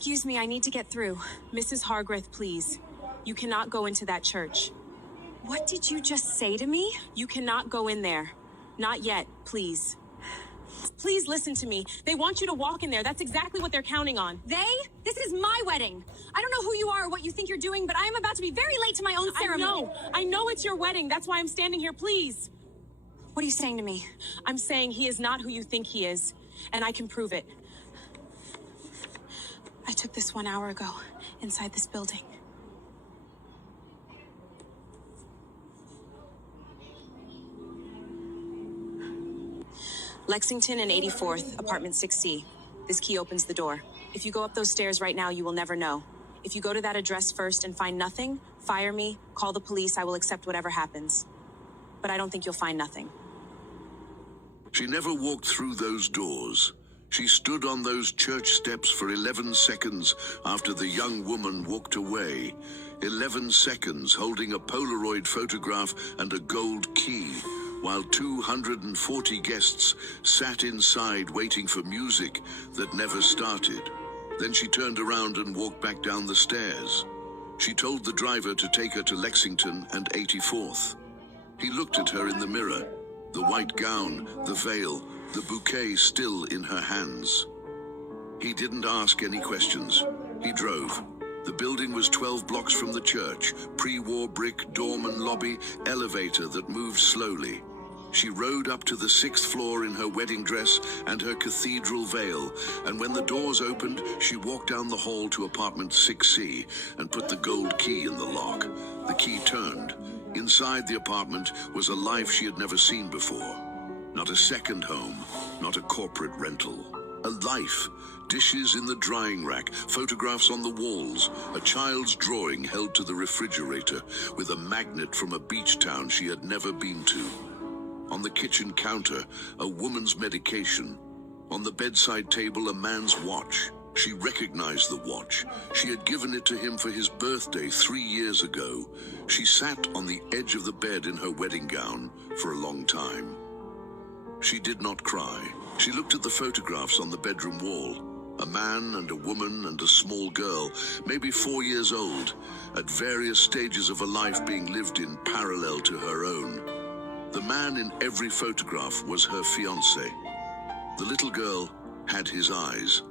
Excuse me, I need to get through. Mrs. Hargreth, please. You cannot go into that church. What did you just say to me? You cannot go in there. Not yet, please. Please listen to me. They want you to walk in there. That's exactly what they're counting on. They? This is my wedding. I don't know who you are or what you think you're doing, but I am about to be very late to my own ceremony. I know it's your wedding. That's why I'm standing here, please. What are you saying to me? I'm saying he is not who you think he is, and I can prove it. I took this 1 hour ago, inside this building. Lexington and 84th, apartment 6C. This key opens the door. If you go up those stairs right now, you will never know. If you go to that address first and find nothing, fire me, call the police, I will accept whatever happens. But I don't think you'll find nothing. She never walked through those doors. She stood on those church steps for 11 seconds after the young woman walked away. 11 seconds holding a Polaroid photograph and a gold key, while 240 guests sat inside waiting for music that never started. Then she turned around and walked back down the stairs. She told the driver to take her to Lexington and 84th. He looked at her in the mirror, the white gown, the veil, the bouquet still in her hands. He didn't ask any questions. He drove. The building was 12 blocks from the church, pre-war brick, doorman lobby, elevator that moved slowly. She rode up to the 6th floor in her wedding dress and her cathedral veil, and when the doors opened, she walked down the hall to apartment 6C and put the gold key in the lock. The key turned. Inside the apartment was a life she had never seen before. Not a second home, not a corporate rental. A life. Dishes in the drying rack, photographs on the walls, a child's drawing held to the refrigerator with a magnet from a beach town she had never been to. On the kitchen counter, a woman's medication. On the bedside table, a man's watch. She recognized the watch. She had given it to him for his birthday 3 years ago. She sat on the edge of the bed in her wedding gown for a long time. She did not cry. She looked at the photographs on the bedroom wall. A man and a woman and a small girl, maybe 4 years old, at various stages of a life being lived in parallel to her own. The man in every photograph was her fiancé. The little girl had his eyes.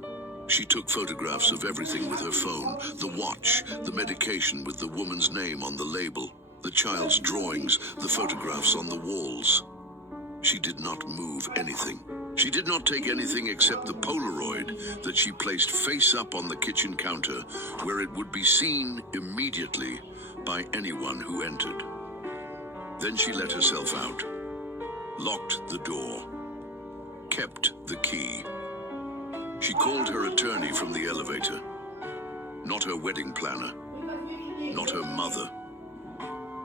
She took photographs of everything with her phone, the watch, the medication with the woman's name on the label, the child's drawings, the photographs on the walls. She did not move anything. She did not take anything except the Polaroid that she placed face up on the kitchen counter, where it would be seen immediately by anyone who entered. Then she let herself out, locked the door, kept the key. She called her attorney from the elevator. Not her wedding planner, not her mother,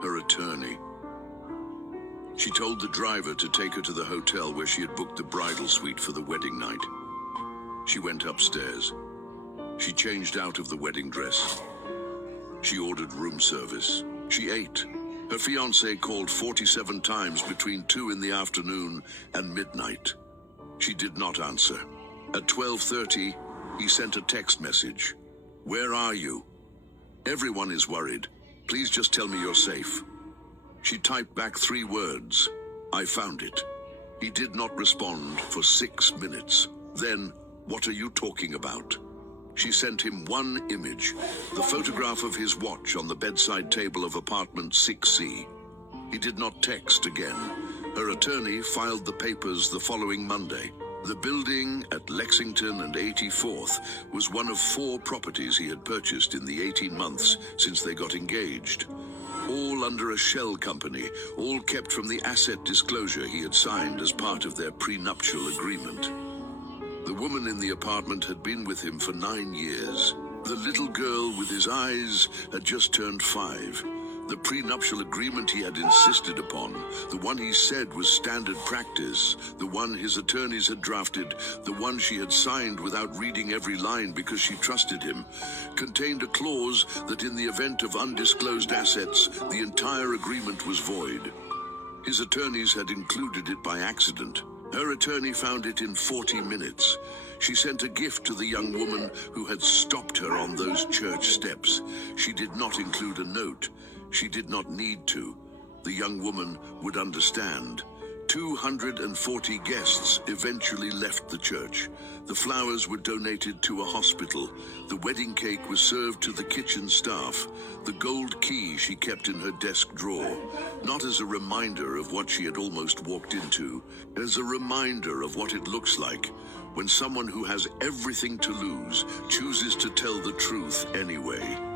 her attorney. She told the driver to take her to the hotel where she had booked the bridal suite for the wedding night. She went upstairs. She changed out of the wedding dress. She ordered room service. She ate. Her fiancé called 47 times between 2 in the afternoon and midnight. She did not answer. At 12:30, he sent a text message. "Where are you? Everyone is worried. Please just tell me you're safe." She typed back 3 words. "I found it." He did not respond for 6 minutes. Then, "What are you talking about?" She sent him one image, the photograph of his watch on the bedside table of apartment 6C. He did not text again. Her attorney filed the papers the following Monday. The building at Lexington and 84th was one of 4 properties he had purchased in the 18 months since they got engaged. All under a shell company, all kept from the asset disclosure he had signed as part of their prenuptial agreement. The woman in the apartment had been with him for 9 years. The little girl with his eyes had just turned 5. The prenuptial agreement he had insisted upon, the one he said was standard practice, the one his attorneys had drafted, the one she had signed without reading every line because she trusted him, contained a clause that in the event of undisclosed assets, the entire agreement was void. His attorneys had included it by accident, Her attorney found it in 40 minutes. She sent a gift to the young woman who had stopped her on those church steps. She did not include a note. She did not need to. The young woman would understand. 240 guests eventually left the church. The flowers were donated to a hospital. The wedding cake was served to the kitchen staff. The gold key she kept in her desk drawer, not as a reminder of what she had almost walked into, as a reminder of what it looks like when someone who has everything to lose chooses to tell the truth anyway.